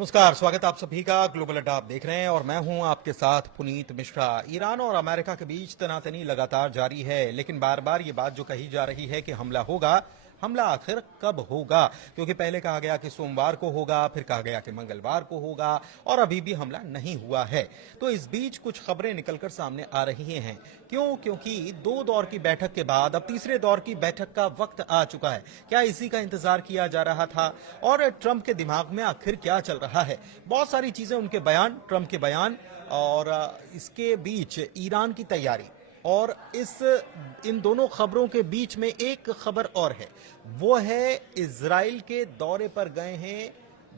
नमस्कार, स्वागत आप सभी का। ग्लोबल अड्डा आप देख रहे हैं और मैं हूं आपके साथ पुनीत मिश्रा। ईरान और अमेरिका के बीच तनातनी लगातार जारी है, लेकिन बार बार ये बात जो कही जा रही है कि हमला होगा, हमला आखिर कब होगा? क्योंकि पहले कहा गया कि सोमवार को होगा, फिर कहा गया कि मंगलवार को होगा और अभी भी हमला नहीं हुआ है। तो इस बीच कुछ खबरें निकलकर सामने आ रही हैं। क्यों? क्योंकि 2 दौर की बैठक के बाद अब तीसरे दौर की बैठक का वक्त आ चुका है। क्या इसी का इंतजार किया जा रहा था? और ट्रंप के दिमाग में आखिर क्या चल रहा है? बहुत सारी चीजें, उनके बयान, ट्रंप के बयान, और इसके बीच ईरान की तैयारी, और इन दोनों खबरों के बीच में एक खबर और है। वो है इजराइल के दौरे पर गए हैं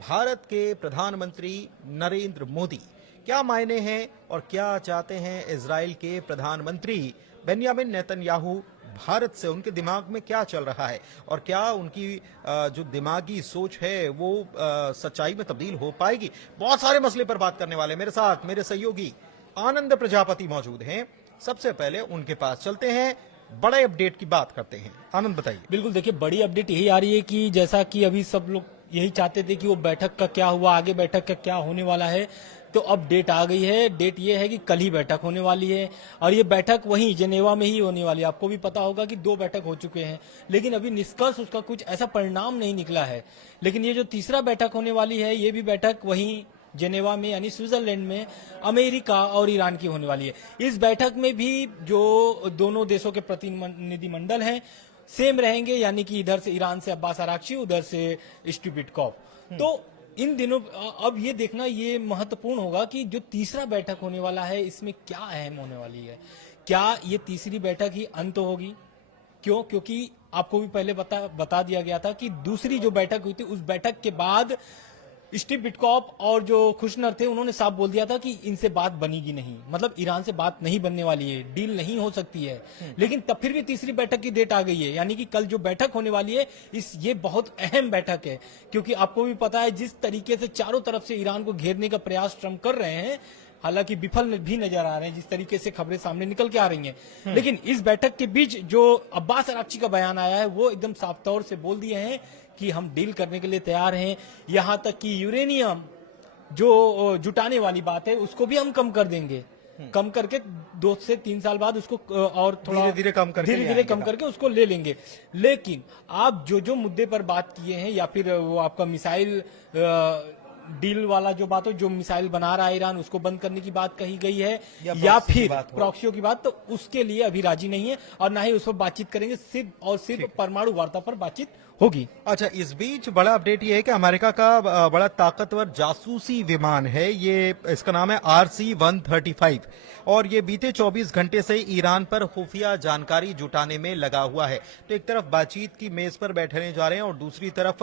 भारत के प्रधानमंत्री नरेंद्र मोदी। क्या मायने हैं और क्या चाहते हैं इजराइल के प्रधानमंत्री बेंयामिन नेतन्याहू भारत से? उनके दिमाग में क्या चल रहा है और क्या उनकी जो दिमागी सोच है वो सच्चाई में तब्दील हो पाएगी? बहुत सारे मसले पर बात करने वाले मेरे साथ मेरे सहयोगी आनंद प्रजापति मौजूद हैं। सबसे पहले उनके पास चलते हैं, बड़े अपडेट की बात करते हैं। आनंद बताइए। बिल्कुल, देखिए बड़ी अपडेट यही आ रही है कि जैसा कि अभी सब लोग यही चाहते थे कि वो बैठक का क्या हुआ, आगे बैठक का क्या होने वाला है, तो अब डेट आ गई है। डेट ये है कि कल ही बैठक होने वाली है और ये बैठक वहीं जेनेवा में ही होने वाली है। आपको भी पता होगा कि 2 बैठक हो चुके हैं, लेकिन अभी निष्कर्ष उसका कुछ ऐसा परिणाम नहीं निकला है। लेकिन ये जो तीसरा बैठक होने वाली है, ये भी बैठक वहीं जेनेवा में यानी स्विट्जरलैंड में अमेरिका और ईरान की होने वाली है। इस बैठक में भी जो दोनों देशों के प्रतिनिधिमंडल हैं सेम रहेंगे, यानी कि इधर से ईरान से अब्बास अराक्ची, उधर से स्टीपिटकॉफ। तो इन दिनों अब ये देखना ये महत्वपूर्ण होगा कि जो तीसरा बैठक होने वाला है इसमें क्या अहम होने वाली है। क्या ये तीसरी बैठक ही अंत होगी? क्यों? क्योंकि आपको भी पहले बता दिया गया था कि दूसरी जो बैठक हुई थी उस बैठक के बाद स्टीव विटकॉफ और जो कुशनर थे उन्होंने साफ बोल दिया था कि इनसे बात बनेगी नहीं, मतलब ईरान से बात नहीं बनने वाली है, डील नहीं हो सकती है। लेकिन तब फिर भी तीसरी बैठक की डेट आ गई है, यानी कि कल जो बैठक होने वाली है ये बहुत अहम बैठक है। क्योंकि आपको भी पता है जिस तरीके से चारों तरफ से ईरान को घेरने का प्रयास ट्रंप कर रहे हैं, हालांकि विफल भी नजर आ रहे हैं जिस तरीके से खबरें सामने निकल के आ रही हैं। लेकिन इस बैठक के बीच जो अब्बास अराक्ची का बयान आया है वो एकदम साफ तौर से बोल दिए हैं कि हम डील करने के लिए तैयार हैं। यहां तक कि यूरेनियम जो जुटाने वाली बात है उसको भी हम कम कर देंगे, कम करके 2 से 3 साल बाद उसको और थोड़ा धीरे धीरे कम करके उसको ले लेंगे। लेकिन आप जो मुद्दे पर बात किए हैं, या फिर वो आपका मिसाइल डील वाला जो बात हो, जो मिसाइल बना रहा है ईरान उसको बंद करने की बात कही गई है, या फिर प्रॉक्सियों की बात, तो उसके लिए अभी राजी नहीं है और ना ही उस पर बातचीत करेंगे। सिर्फ और सिर्फ परमाणु वार्ता पर बातचीत होगी। अच्छा, इस बीच बड़ा अपडेट ये है कि अमेरिका का बड़ा ताकतवर जासूसी विमान है, ये इसका नाम है RC-135 और ये बीते 24 घंटे से ईरान पर खुफिया जानकारी जुटाने में लगा हुआ है। तो एक तरफ बातचीत की मेज पर बैठने जा रहे हैं और दूसरी तरफ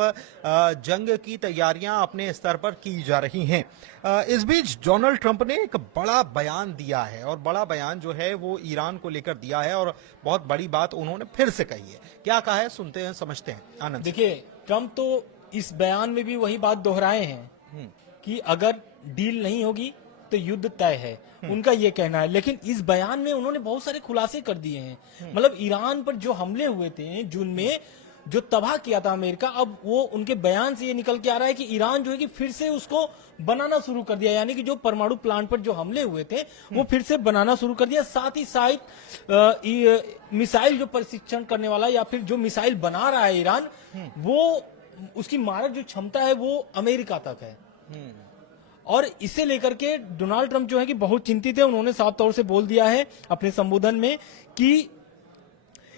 जंग की तैयारियां अपने स्तर पर की जा रही हैं। इस बीच डोनाल्ड ट्रंप ने एक बड़ा बयान दिया है और बड़ा बयान जो है वो ईरान को लेकर दिया है और बहुत बड़ी बात उन्होंने फिर से कही है। क्या कहा है, सुनते हैं, समझते हैं। आनंद देखिए, ट्रंप तो इस बयान में भी वही बात दोहराए हैं कि अगर डील नहीं होगी तो युद्ध तय है, उनका ये कहना है। लेकिन इस बयान में उन्होंने बहुत सारे खुलासे कर दिए हैं। मतलब ईरान पर जो हमले हुए थे जून में, जो तबाह किया था अमेरिका, अब वो उनके बयान से ये निकल के आ रहा है कि ईरान जो है कि फिर से उसको बनाना शुरू कर दिया, यानी कि जो परमाणु प्लांट पर जो हमले हुए थे वो फिर से बनाना शुरू कर दिया। साथ ही साथ मिसाइल जो प्रशिक्षण करने वाला या फिर जो मिसाइल बना रहा है ईरान, वो उसकी मारक जो क्षमता है वो अमेरिका तक है। और इसे लेकर के डोनाल्ड ट्रंप जो है कि बहुत चिंतित है। उन्होंने साफ तौर से बोल दिया है अपने संबोधन में कि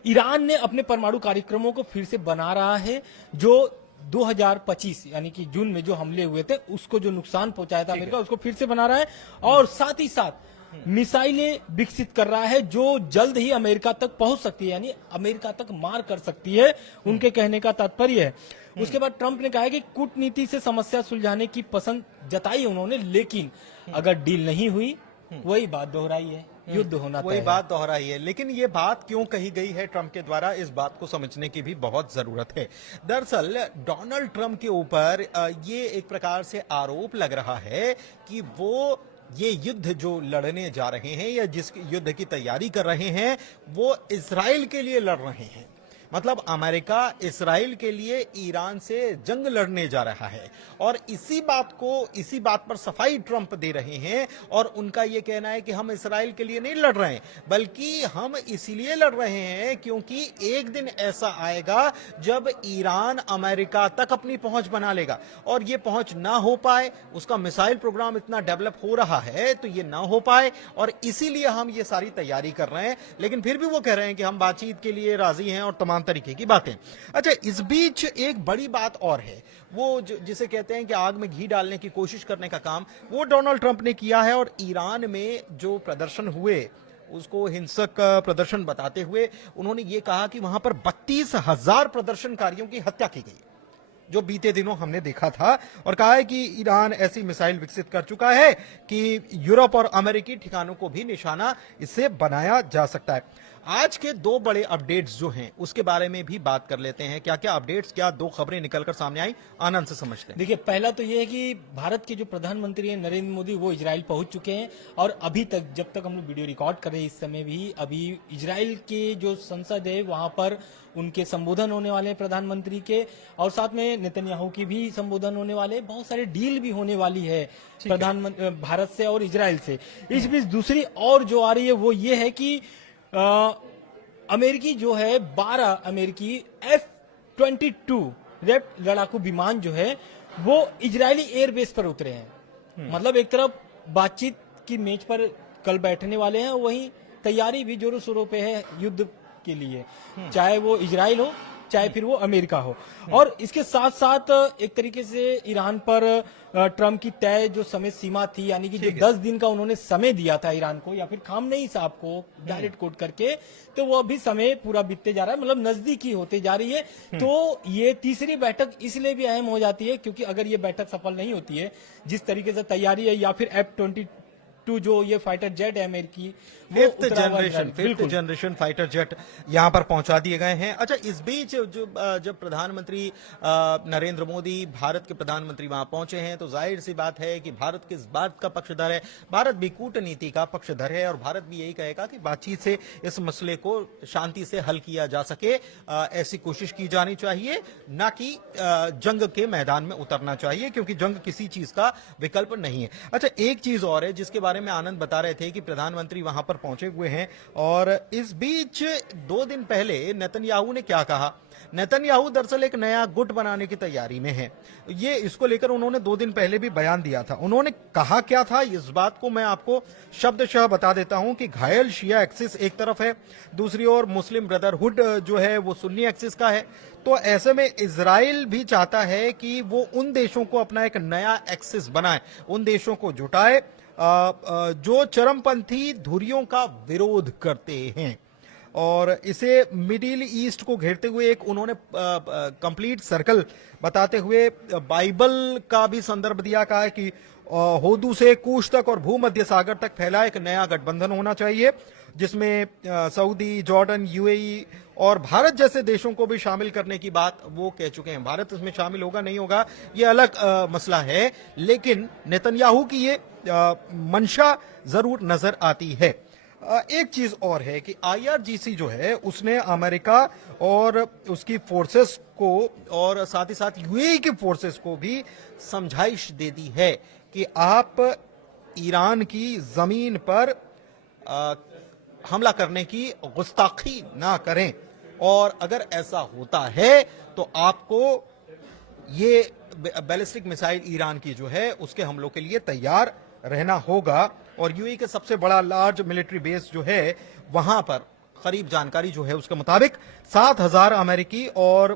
ईरान ने अपने परमाणु कार्यक्रमों को फिर से बना रहा है। जो 2025 यानी कि जून में जो हमले हुए थे उसको जो नुकसान पहुंचाया था अमेरिका, उसको फिर से बना रहा है और साथ ही साथ मिसाइलें विकसित कर रहा है जो जल्द ही अमेरिका तक पहुंच सकती है, यानी अमेरिका तक मार कर सकती है, उनके कहने का तात्पर्य है। उसके बाद ट्रंप ने कहा है कि कूटनीति से समस्या सुलझाने की पसंद जताई उन्होंने, लेकिन अगर डील नहीं हुई वही बात दोहराई है, युद्ध होना वही बात दोहराई है। लेकिन ये बात क्यों कही गई है ट्रंप के द्वारा, इस बात को समझने की भी बहुत जरूरत है। दरअसल डोनाल्ड ट्रंप के ऊपर ये एक प्रकार से आरोप लग रहा है कि वो ये युद्ध जो लड़ने जा रहे हैं या जिस युद्ध की तैयारी कर रहे हैं वो इजराइल के लिए लड़ रहे हैं। मतलब अमेरिका इसराइल के लिए ईरान से जंग लड़ने जा रहा है और इसी बात पर सफाई ट्रंप दे रहे हैं और उनका यह कहना है कि हम इसराइल के लिए नहीं लड़ रहे हैं, बल्कि हम इसीलिए लड़ रहे हैं क्योंकि एक दिन ऐसा आएगा जब ईरान अमेरिका तक अपनी पहुंच बना लेगा और यह पहुंच ना हो पाए, उसका मिसाइल प्रोग्राम इतना डेवलप हो रहा है तो यह ना हो पाए और इसीलिए हम ये सारी तैयारी कर रहे हैं। लेकिन फिर भी वो कह रहे हैं कि हम बातचीत के लिए राजी हैं और तमाम तरीके की बातें। अच्छा, इस बीच एक बड़ी बात और है, वो जिसे कहते हैं कि आग में घी डालने की कोशिश करने का काम वो डोनाल्ड ट्रंप ने किया है और ईरान में जो प्रदर्शन हुए उसको हिंसक प्रदर्शन बताते हुए उन्होंने ये कहा कि वहां पर 32,000 प्रदर्शनकारियों की हत्या की गई, जो बीते दिनों हमने देखा था, और कहा है कि ईरान ऐसी मिसाइल विकसित कर चुका है कि यूरोप और अमेरिकी ठिकानों को भी निशाना इससे बनाया जा सकता है। आज के दो बड़े अपडेट्स जो हैं उसके बारे में भी बात कर लेते हैं। क्या क्या अपडेट्स, क्या दो खबरें निकलकर सामने आई, आनंद से समझते हैं। देखिए, पहला तो यह है कि भारत के जो प्रधानमंत्री हैं नरेंद्र मोदी, वो इजराइल पहुंच चुके हैं और अभी तक, जब तक हम लोग वीडियो रिकॉर्ड कर रहे हैं इस समय भी, अभी इजराइल के जो संसद है वहां पर उनके संबोधन होने वाले हैं प्रधानमंत्री के, और साथ में नेतन्याहू की भी संबोधन होने वाले, बहुत सारे डील भी होने वाली है प्रधानमंत्री भारत से और इजराइल से। इस बीच दूसरी और जो आ रही है वो ये है कि अमेरिकी जो है 12 अमेरिकी F-22 रैप लड़ाकू विमान जो है वो इजरायली एयरबेस पर उतरे हैं। मतलब एक तरफ बातचीत की मेज पर कल बैठने वाले हैं, वहीं तैयारी भी जोरों शोरों पे है युद्ध के लिए, चाहे वो इजराइल हो चाहे फिर वो अमेरिका हो। और इसके साथ साथ एक तरीके से ईरान पर ट्रंप की तय जो समय सीमा थी, यानी कि जो 10 दिन का उन्होंने समय दिया था ईरान को, या फिर खामनेई साहब को डायरेक्ट कोट करके, तो वो अभी समय पूरा बीतते जा रहा है, मतलब नजदीकी होते जा रही है। तो ये तीसरी बैठक इसलिए भी अहम हो जाती है क्योंकि अगर ये बैठक सफल नहीं होती है, जिस तरीके से तैयारी है, या फिर F-22 जो ये फाइटर जेट है अमेरिकी, फिफ्थ जनरेशन फाइटर जेट यहां पर पहुंचा दिए गए हैं। अच्छा, इस बीच जब प्रधानमंत्री नरेंद्र मोदी, भारत के प्रधानमंत्री वहां पहुंचे हैं तो जाहिर सी बात है कि भारत किस बात का पक्षधर है, भारत भी कूटनीति का पक्षधर है और भारत भी यही कहेगा कि बातचीत से इस मसले को शांति से हल किया जा सके, ऐसी कोशिश की जानी चाहिए, ना कि जंग के मैदान में उतरना चाहिए, क्योंकि जंग किसी चीज का विकल्प नहीं है। अच्छा, एक चीज और है जिसके बारे में आनंद बता रहे थे कि प्रधानमंत्री वहां पर पहुंचे हुए हैं, और इस बीच 2 दिन पहले नेतन्याहू ने क्या कहा। नेतन्याहू दरअसल एक नया गुट बनाने की तैयारी में है, ये इसको लेकर उन्होंने 2 दिन पहले भी बयान दिया था। उन्होंने कहा क्या था, इस बात को मैं आपको शब्दशः बता देता हूं कि घायल शिया एक्सिस एक तरफ है, दूसरी ओर मुस्लिम ब्रदरहुड जो है वो सुन्नी एक्सिस का है। तो ऐसे में इजराइल भी चाहता है कि वो उन देशों को अपना एक नया एक्सिस बनाए, उन देशों को जुटाए जो चरमपंथी धुरियों का विरोध करते हैं, और इसे मिडिल ईस्ट को घेरते हुए एक उन्होंने कंप्लीट सर्कल बताते हुए बाइबल का भी संदर्भ दिया, कहा है कि होदू से कूश तक और भूमध्य सागर तक फैला एक नया गठबंधन होना चाहिए, जिसमें सऊदी, जॉर्डन, यूएई और भारत जैसे देशों को भी शामिल करने की बात वो कह चुके हैं। भारत इसमें शामिल होगा नहीं होगा ये अलग मसला है, लेकिन नेतन्याहू की ये मंशा जरूर नजर आती है। एक चीज और है कि IRGC जो है उसने अमेरिका और उसकी फोर्सेस को और साथ ही साथ यूएई की फोर्सेस को भी समझाइश दे दी है कि आप ईरान की जमीन पर हमला करने की गुस्ताखी ना करें, और अगर ऐसा होता है तो आपको ये बैलिस्टिक मिसाइल ईरान की जो है उसके हमलों के लिए तैयार रहना होगा। और यूएई के सबसे बड़ा लार्ज मिलिट्री बेस जो है वहां पर करीब जानकारी जो है उसके मुताबिक 7,000 अमेरिकी और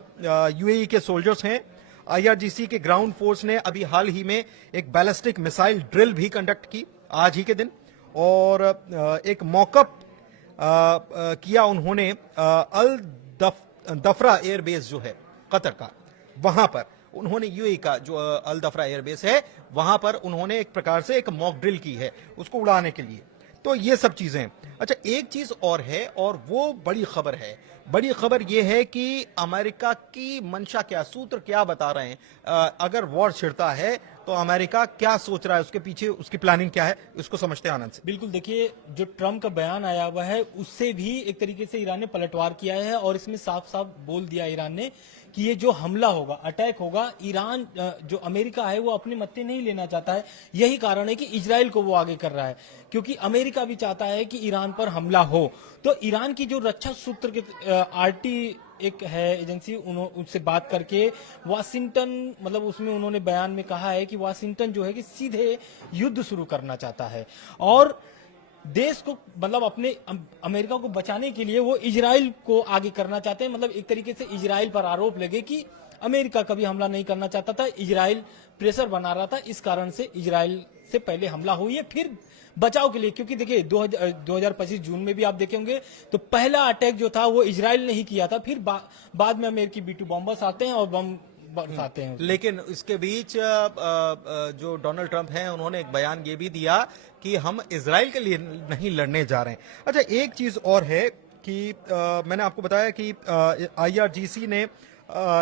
यूएई के सोल्जर्स हैं। IRGC के ग्राउंड फोर्स ने अभी हाल ही में एक बैलिस्टिक मिसाइल ड्रिल भी कंडक्ट की आज ही के दिन, और एक मॉकअप किया उन्होंने अल दफरा एयरबेस जो है कतर का, वहां पर उन्होंने यूएई का जो अल दफरा एयरबेस है वहां पर उन्होंने एक प्रकार से एक मॉक ड्रिल की है उसको उड़ाने के लिए। तो ये सब चीजें। अच्छा, एक चीज और है और वो बड़ी खबर है। बड़ी खबर यह है कि अमेरिका की मंशा क्या, सूत्र क्या बता रहे हैं, अगर वॉर छिड़ता है तो तो अमेरिका क्या सोच रहा है, उसके पीछे उसकी प्लानिंग क्या है, इसको समझते हैं आनंद से। बिल्कुल, देखिए जो ट्रम्प का बयान आया हुआ है उससे भी एक तरीके से ईरान ने पलटवार किया है और इसमें साफ साफ बोल दिया ईरान ने कि ये जो हमला होगा, अटैक होगा, ईरान जो अमेरिका है वो अपने मत्थे नहीं लेना चाहता है। यही कारण है कि इजराइल को वो आगे कर रहा है, क्योंकि अमेरिका भी चाहता है कि ईरान पर हमला हो। तो ईरान की जो रक्षा सूत्र के आरटी एक है एजेंसी, उनसे बात करके वाशिंगटन, मतलब उसमें उन्होंने बयान में कहा है कि वाशिंगटन जो है कि सीधे युद्ध शुरू करना चाहता है और देश को, मतलब अपने अमेरिका को बचाने के लिए वो इजराइल को आगे करना चाहते हैं। मतलब एक तरीके से इजराइल पर आरोप लगे कि अमेरिका कभी हमला नहीं करना चाहता था, इजराइल प्रेशर बना रहा था, इस कारण से इजराइल से पहले हमला हुई है, फिर बचाव के लिए। क्योंकि देखिए 2025 जून में भी आप देखे होंगे तो पहला अटैक जो था वो इजराइल ने ही किया था, फिर बाद में अमेरिकी B-2 बॉम्बर्स आते हैं और बम बरसाते हैं। लेकिन इसके बीच जो डोनाल्ड ट्रंप हैं उन्होंने एक बयान ये भी दिया कि हम इजराइल के लिए नहीं लड़ने जा रहे हैं। अच्छा, एक चीज और है कि मैंने आपको बताया कि IRGC ने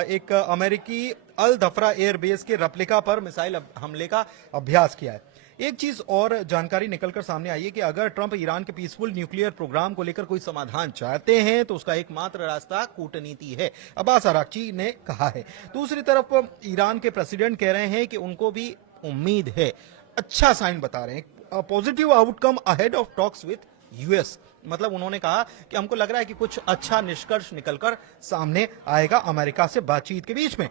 एक अमेरिकी अल दफरा एयरबेस के रेप्लिका पर मिसाइल हमले का अभ्यास किया है। एक चीज और जानकारी निकलकर सामने आई है कि अगर ट्रंप ईरान के पीसफुल न्यूक्लियर प्रोग्राम को लेकर कोई समाधान चाहते हैं तो उसका एकमात्र रास्ता कूटनीति है, अब्बास अराक्ची ने कहा है। दूसरी तरफ ईरान के प्रेसिडेंट कह रहे हैं कि उनको भी उम्मीद है, अच्छा साइन बता रहे हैं, positive outcome ahead of talks with US। मतलब उन्होंने कहा कि हमको लग रहा है कि कुछ अच्छा निष्कर्ष निकलकर सामने आएगा अमेरिका से बातचीत के बीच में।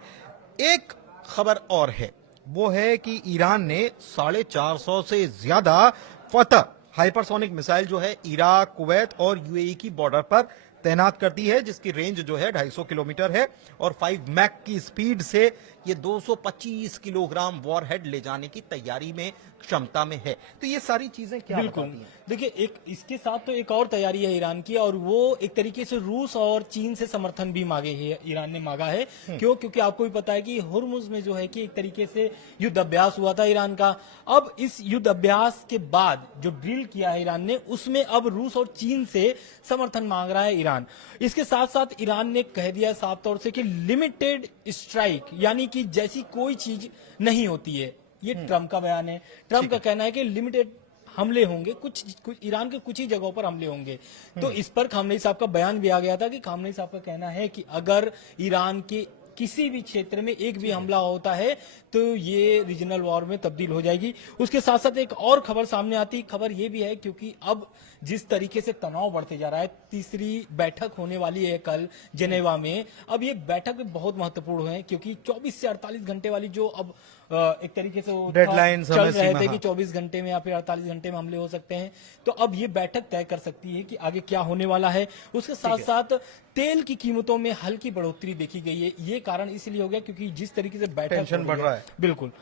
एक खबर और है, वो है कि ईरान ने 450 से ज्यादा फतह हाइपरसोनिक मिसाइल जो है इराक, कुवैत और UAE की बॉर्डर पर तैनात कर दी है, जिसकी रेंज जो है 250 किलोमीटर है और 5 मैक की स्पीड से ये 225 किलोग्राम वॉरहेड ले जाने की तैयारी में, क्षमता में है। तो ये सारी चीजें क्या बिल्कुल, बताती हैं? देखिए एक इसके साथ तो एक और तैयारी है ईरान की, और वो एक तरीके से रूस और चीन से समर्थन भी मांगे है, ईरान ने मांगा है। क्यों? क्योंकि आपको भी पता है कि हुर्मुज में जो है कि एक तरीके से युद्ध अभ्यास हुआ था ईरान का। अब इस युद्ध अभ्यास के बाद जो ड्रिल किया है ईरान ने, उसमें अब रूस और चीन से समर्थन मांग रहा है ईरान। इसके साथ साथ ईरान ने कह दिया साफ तौर से कि लिमिटेड स्ट्राइक, यानी कि जैसी कोई चीज नहीं होती है। ये ट्रम्प का बयान है। ट्रम्प का कहना है कि लिमिटेड हमले होंगे, कुछ ईरान के कुछ ही जगहों पर हमले होंगे। तो इस पर खामनेई साहब का बयान भी आ गया था कि खामनेई साहब का कहना है कि अगर ईरान के किसी भी क्षेत्र में एक भी हमला होता है तो ये रीजनल वॉर में तब्दील हो जाएगी। उसके साथ साथ एक और खबर सामने आती, खबर ये भी है क्योंकि अब जिस तरीके से तनाव बढ़ते जा रहा है, तीसरी बैठक होने वाली है कल जेनेवा में। अब ये बैठक भी बहुत महत्वपूर्ण है क्योंकि 24 से 48 घंटे वाली जो अब एक तरीके से वो डेडलाइन चल रहे थे कि 24 घंटे में या फिर 48 घंटे में हमले हो सकते हैं, तो अब ये बैठक तय कर सकती है कि आगे क्या होने वाला है। उसके साथ साथ तेल की कीमतों में हल्की बढ़ोतरी देखी गई है। ये कारण इसलिए हो गया क्योंकि जिस तरीके से बैठक टेंशन बढ़ रहा है। बिल्कुल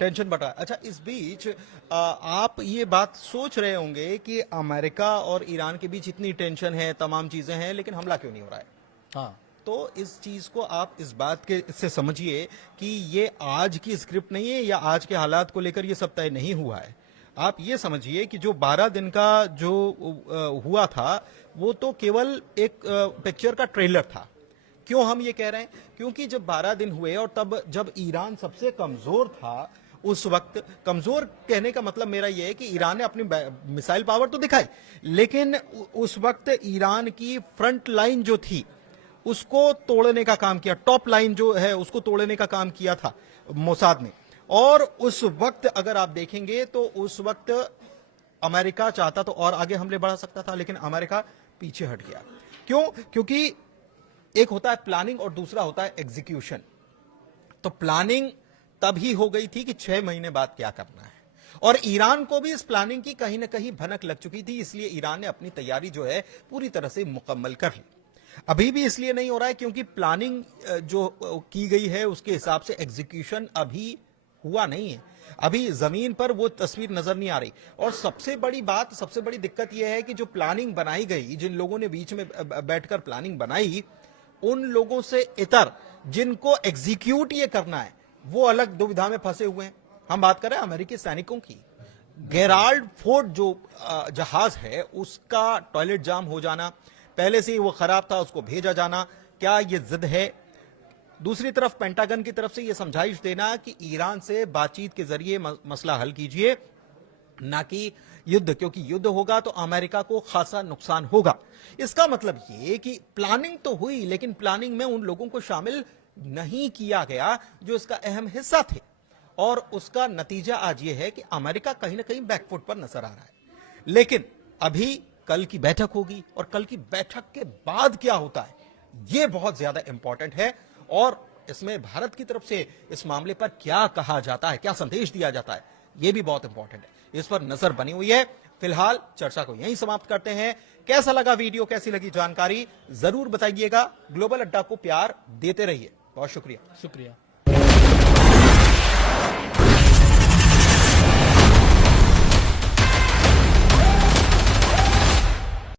टेंशन बढ़ रहा है। अच्छा, इस बीच आप ये बात सोच रहे होंगे कि अमेरिका और ईरान के बीच इतनी टेंशन है, तमाम चीजें हैं, लेकिन हमला क्यों नहीं हो रहा है? हाँ, तो इस चीज को आप इस बात के से समझिए कि ये आज की स्क्रिप्ट नहीं है या आज के हालात को लेकर ये सब तय नहीं हुआ है। आप ये समझिए कि जो 12 दिन का जो हुआ था वो तो केवल एक पिक्चर का ट्रेलर था। क्यों हम ये कह रहे हैं? क्योंकि जब 12 दिन हुए और तब जब ईरान सबसे कमजोर था, उस वक्त, कमजोर कहने का मतलब मेरा यह है कि ईरान ने अपनी मिसाइल पावर तो दिखाई, लेकिन उस वक्त ईरान की फ्रंट लाइन जो थी उसको तोड़ने का काम किया, टॉप लाइन जो है उसको तोड़ने का काम किया था मोसाद ने। और उस वक्त अगर आप देखेंगे तो उस वक्त अमेरिका चाहता तो और आगे हमले बढ़ा सकता था, लेकिन अमेरिका पीछे हट गया। क्यों? क्योंकि एक होता है प्लानिंग और दूसरा होता है एग्जीक्यूशन। तो प्लानिंग तभी हो गई थी कि 6 महीने बाद क्या करना है, और ईरान को भी इस प्लानिंग की कहीं ना कहीं भनक लग चुकी थी, इसलिए ईरान ने अपनी तैयारी जो है पूरी तरह से मुकम्मल कर ली। अभी भी इसलिए नहीं हो रहा है क्योंकि प्लानिंग जो की गई है उसके हिसाब से एग्जीक्यूशन अभी हुआ नहीं है। अभी जमीन पर वो तस्वीर नजर नहीं आ रही। और सबसे बड़ी बात, सबसे बड़ी दिक्कत यह है कि जो प्लानिंग बनाई गई, जिन लोगों ने बीच में बैठकर प्लानिंग बनाई, उन लोगों से इतर जिनको एग्जीक्यूट ये करना है वो अलग दुविधा में फंसे हुए हैं। हम बात कर रहे हैं अमेरिकी सैनिकों की। गेराल्ड फोर्ड जो जहाज है उसका टॉयलेट जाम हो जाना, पहले से ही वो खराब था, उसको भेजा जाना, क्या ये जिद है? दूसरी तरफ पेंटागन की तरफ से यह समझाइश देना कि ईरान से बातचीत के जरिए मसला हल कीजिए, ना कि युद्ध, क्योंकि युद्ध होगा तो अमेरिका को खासा नुकसान होगा। इसका मतलब ये कि प्लानिंग तो हुई, लेकिन प्लानिंग में उन लोगों को शामिल नहीं किया गया जो इसका अहम हिस्सा थे, और उसका नतीजा आज ये है कि अमेरिका कहीं ना कहीं बैकफुट पर नजर आ रहा है। लेकिन अभी कल की बैठक होगी, और कल की बैठक के बाद क्या होता है यह बहुत ज्यादा इंपॉर्टेंट है, और इसमें भारत की तरफ से इस मामले पर क्या कहा जाता है, क्या संदेश दिया जाता है, यह भी बहुत इंपॉर्टेंट है। इस पर नजर बनी हुई है। फिलहाल चर्चा को यहीं समाप्त करते हैं। कैसा लगा वीडियो, कैसी लगी जानकारी, जरूर बताइएगा। ग्लोबल अड्डा को प्यार देते रहिए। बहुत शुक्रिया। शुक्रिया।